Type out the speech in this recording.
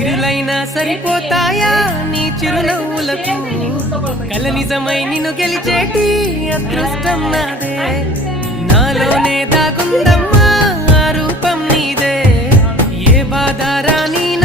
సిరులైనా సరిపోతాయా నీ చిరునవ్వులకు కల నిజమై నిన్ను గెలిచేటి అదృష్టం నాదే నాలోనే దాగుందమ్మా ఆ రూపం నీదే ఏ బాధ రాని